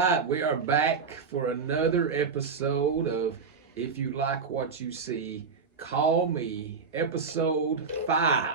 right, we are back for another episode of If You Like What You See, Call Me, episode 5.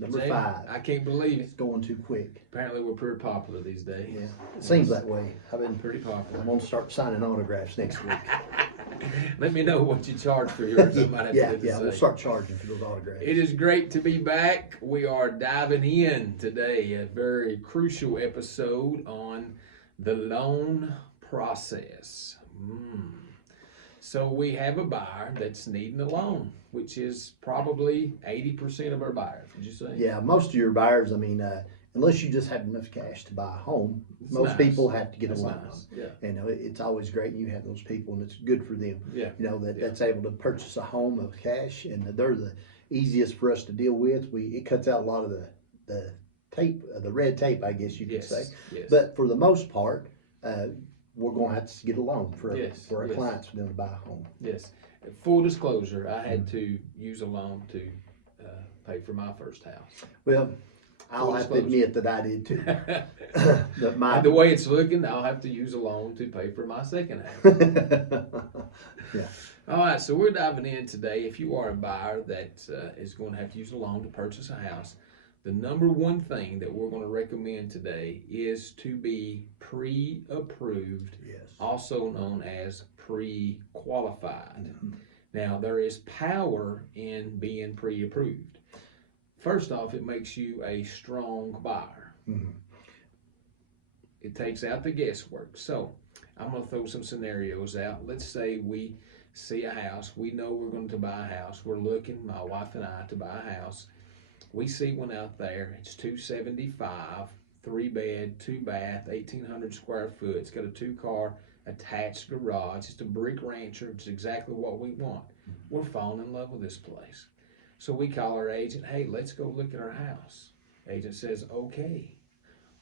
Number Jamie, 5. I can't believe it. It's going too quick. Apparently, we're pretty popular these days. Yeah, it seems that way. Pretty popular. I'm going to start signing autographs next week. Let me know what you charge for yours. I might have yeah, to do the we'll same. start charging for those autographs. It is great to be back. We are diving in today, a very crucial episode on the loan process. So we have a buyer that's needing a loan, which is probably 80% of our buyers, would you say? Yeah, most of your buyers, I mean, unless you just have enough cash to buy a home, It's most nice. people have to get That's a loan. nice. Yeah. You know, it's always great you have those people, and it's good for them. Yeah. You know, Yeah. that's able to purchase a home of cash, and they're the easiest for us to deal with. It cuts out a lot of the tape, the red tape, I guess you could say. Yes. But for the most part, we're going to have to get a loan for Yes, our yes. clients for them to buy a home. Yes. Full disclosure, I had to use a loan to pay for my first house. Well, I'll Full have to disclosure. admit that I did too. But The way it's looking, I'll have to use a loan to pay for my second house. yeah. All right, so we're diving in today. If you are a buyer that is going to have to use a loan to purchase a house, the number one thing that we're going to recommend today is to be pre-approved, Yes. also known as pre-qualified. Mhm. Now, there is power in being pre-approved. First off, it makes you a strong buyer. Mhm. It takes out the guesswork. So, I'm going to throw some scenarios out. Let's say we see a house. We know we're going to buy a house. We're looking, my wife and I, to buy a house. We see one out there. It's $275, 3-bed, 2-bath, 1,800 square foot. It's got a 2-car attached garage. It's a brick rancher. It's exactly what we want. We're falling in love with this place. So we call our agent, hey, let's go look at our house. Agent says, okay.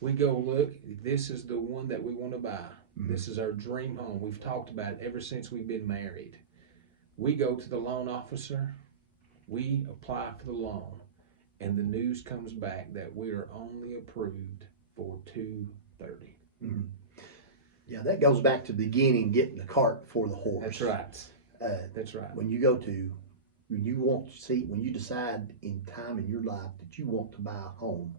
We go look, this is the one that we want to buy. This is our dream home. We've talked about it ever since we've been married. We go to the loan officer. We apply for the loan. And the news comes back that we are only approved for $230. Mhm. Yeah, that goes back to the beginning, getting the cart before the horse. That's right. That's right. When you decide in time in your life that you want to buy a home,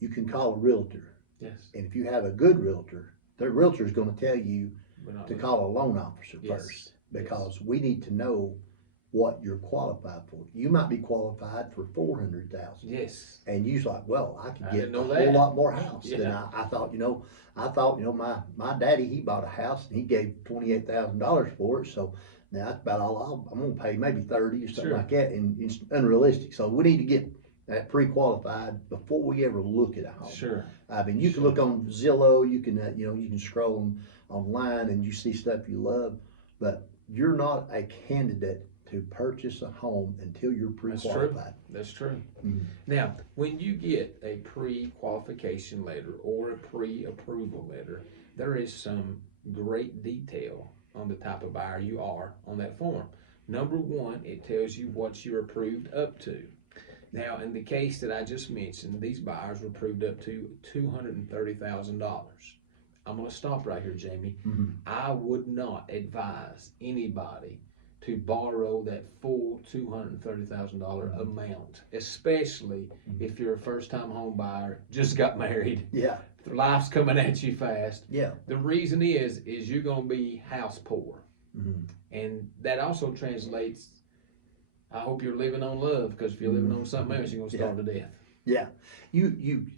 you can call a realtor. Yes. And if you have a good realtor, the realtor is going to tell you We're not to looking- call a loan officer Yes, first, because we need to know what you're qualified for. You might be qualified for $400,000, Yes. and you're like, well, I could I get didn't a know whole that. lot more house than Yeah. I thought. My daddy, he bought a house and he gave $28,000 for it. So now that's about all I'm going to pay, maybe 30 or something Sure. like that, and it's unrealistic. So we need to get that pre-qualified before we ever look at a home. Sure. I mean, you can look on Zillow, you can you can scroll online and you see stuff you love, but you're not a candidate to purchase a home until you're That's true. pre-qualified. That's true. Mhm. Now, when you get a pre-qualification letter or a pre-approval letter, there is some great detail on the type of buyer you are on that form. Number one, it tells you what you're approved up to. Now, in the case that I just mentioned, these buyers were approved up to $230,000. I'm going to stop right here, Jamie. Mhm. I would not advise anybody to borrow that full $230,000 amount, especially if you're a first-time home buyer, just got married, Yeah, life's coming at you fast. yeah. The reason is you're going to be house poor, Mhm. and that also translates. I hope you're living on love, because if you're living on something else, you're going to starve to death. Yeah,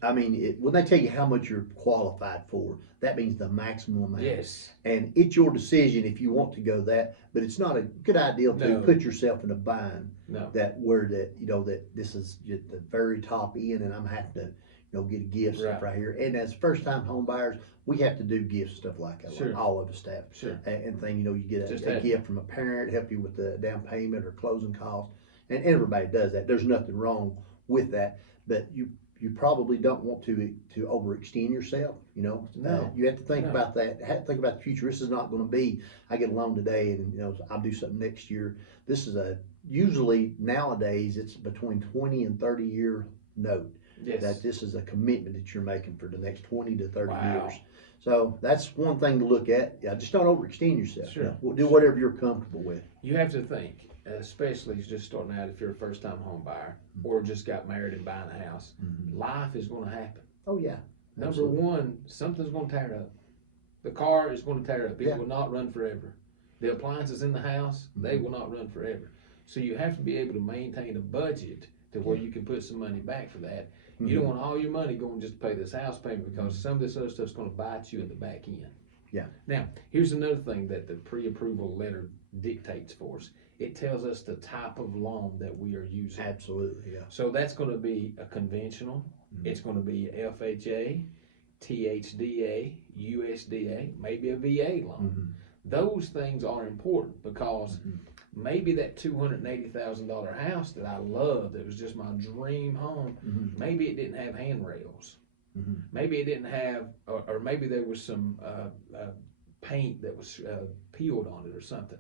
I mean, when they tell you how much you're qualified for, that means the maximum amount. Yes. And it's your decision if you want to go that, but it's not a good idea to No. put yourself in a bind No. that this is just the very top end, and I'm having to, get a gift stuff right here. And as first time home buyers, we have to do gift stuff like that, Sure. like all of the staff. Sure. And thing, you get Just a have- gift from a parent, help you with the down payment or closing costs. And everybody does that. There's nothing wrong with that, but you probably don't want to overextend yourself. No. You have to think No. about that. Think about the future. This is not going to be, I get a loan today and I'll do something next year. This is usually nowadays it's between 20 and 30 year note. Yes. that this is a commitment that you're making for the next 20 to 30 Wow. years. So that's one thing to look at. Yeah, just don't overextend yourself. Sure. Do whatever you're comfortable with. You have to think, especially just starting out if you're a first time home buyer or just got married and buying a house, life is going to happen. Oh yeah. Number Absolutely. one, something's going to tear it up. The car is going to tear it up. It Yeah. will not run forever. The appliances in the house, they will not run forever. So you have to be able to maintain a budget to where you can put some money back for that. You don't want all your money going just to pay this house payment because some of this other stuff's going to bite you in the back end. Yeah. Now, here's another thing that the pre-approval letter dictates for us. It tells us the type of loan that we are using. Absolutely. Yeah. So that's going to be a conventional. It's going to be FHA, THDA, USDA, maybe a VA loan. Those things are important because maybe that $280,000 house that I loved, that was just my dream home, maybe it didn't have handrails. Maybe it didn't have, or maybe there was some paint that was peeled on it or something.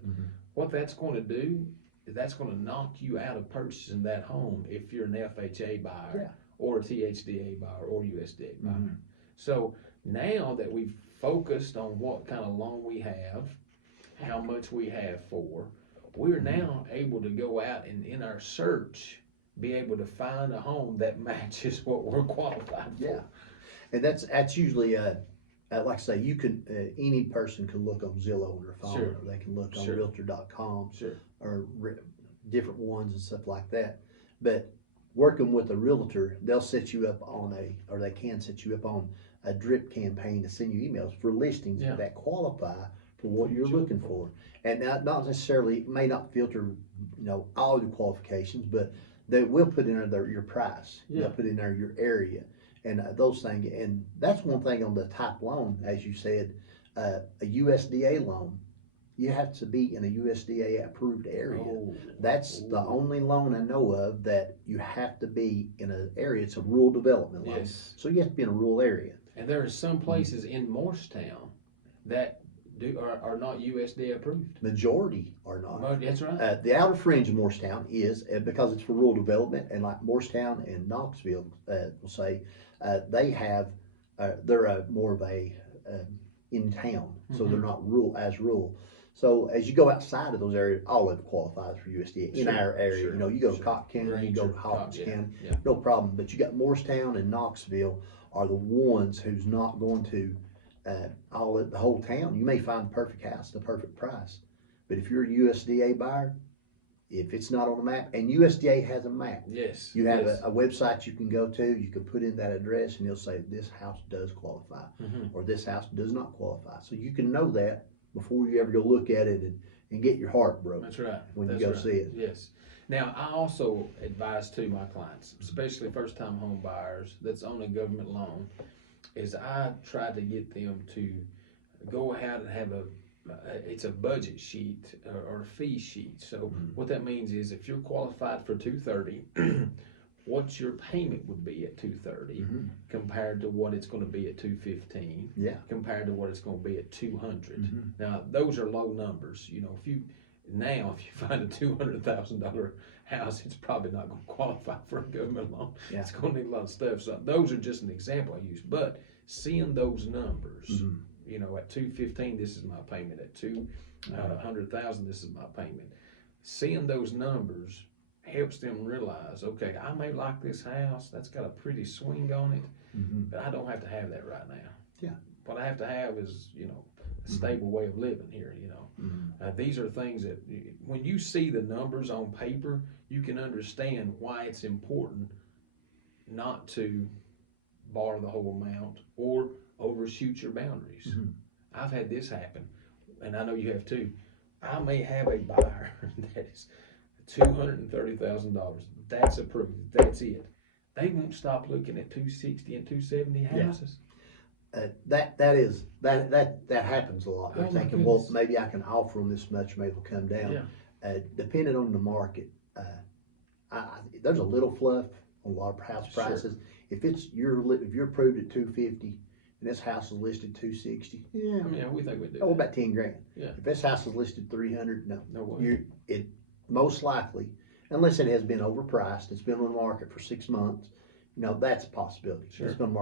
What that's going to do is that's going to knock you out of purchasing that home if you're an FHA buyer or a THDA buyer or USDA buyer. So now that we've focused on what kind of loan we have, how much we have for, we're now able to go out and in our search be able to find a home that matches what we're qualified for. Yeah. And that's usually like I say, you could any person can look on Zillow on their phone, Sure. or they can look on Sure. Realtor.com Sure. or different ones and stuff like that. But working with a realtor, they'll set you up on they can set you up on a drip campaign to send you emails for listings Yeah. that qualify for what you're looking for, and not necessarily may not filter all the qualifications, but they will put in there your price. Yeah. They'll put in there your area. And those things, and that's one thing on the type loan, as you said, a USDA loan, you have to be in a USDA approved area. That's the only loan I know of that you have to be in an area. It's a rural development loan, Yes. so you have to be in a rural area. And there are some places in Morristown that are not USDA approved. Majority are not. Well, that's right. The outer fringe of Morristown is because it's for rural development, and like Morristown and Knoxville, we'll say, they have they're more of a in town, so they're not rural. So as you go outside of those areas, all of it qualifies for USDA. In Sure, our area, sure, you go to sure. Cobb County, you go to Granger, Hawkins Cobb, yeah, County, yeah. no problem. But you got Morristown and Knoxville are the ones who's not going to the whole town. You may find the perfect house, the perfect price, but if you're a USDA buyer, if it's not on the map, and USDA has a map, Yes. you have yes. a website you can go to, you can put in that address, and it'll say this house does qualify, or this house does not qualify. So you can know that before you ever go look at it and get your heart broke. That's right. When you That's go right. see it. Yes. Now, I also advise to my clients, especially first-time home buyers that's on a government loan, is I try to get them to go ahead and have it's a budget sheet or a fee sheet. So what that means is if you're qualified for $230, what your payment would be at $230 compared to what it's going to be at $215, Yeah. compared to what it's going to be at $200. Now those are low numbers. If you find a $200,000 house, it's probably not going to qualify for a government loan. Yeah. It's going to need a lot of stuff. So those are just an example I use. But seeing those numbers, at $215, this is my payment. At $200,000, this is my payment. Seeing those numbers helps them realize, okay, I may like this house. That's got a pretty swing on it, but I don't have to have that right now. Yeah. What I have to have is, a stable way of living here. These are things that when you see the numbers on paper, you can understand why it's important not to borrow the whole amount or overshoot your boundaries. I've had this happen, and I know you have too. I may have a buyer that is $230,000. That's approved. That's it. They won't stop looking at 260 and 270 houses. That happens a lot. They're Oh, my thinking, well, goodness. maybe I can offer them this much, maybe it'll come down. Depending on the market, there's a little fluff on a lot of house Sure. prices. If you're approved at 250 and this house is listed 260, I mean, we think we do. what about 10 grand? Yeah. If this house is listed 300, no. No way. It most likely, unless it has been overpriced, it's been on the market for 6 months, that's a possibility. Sure. It's gonna mark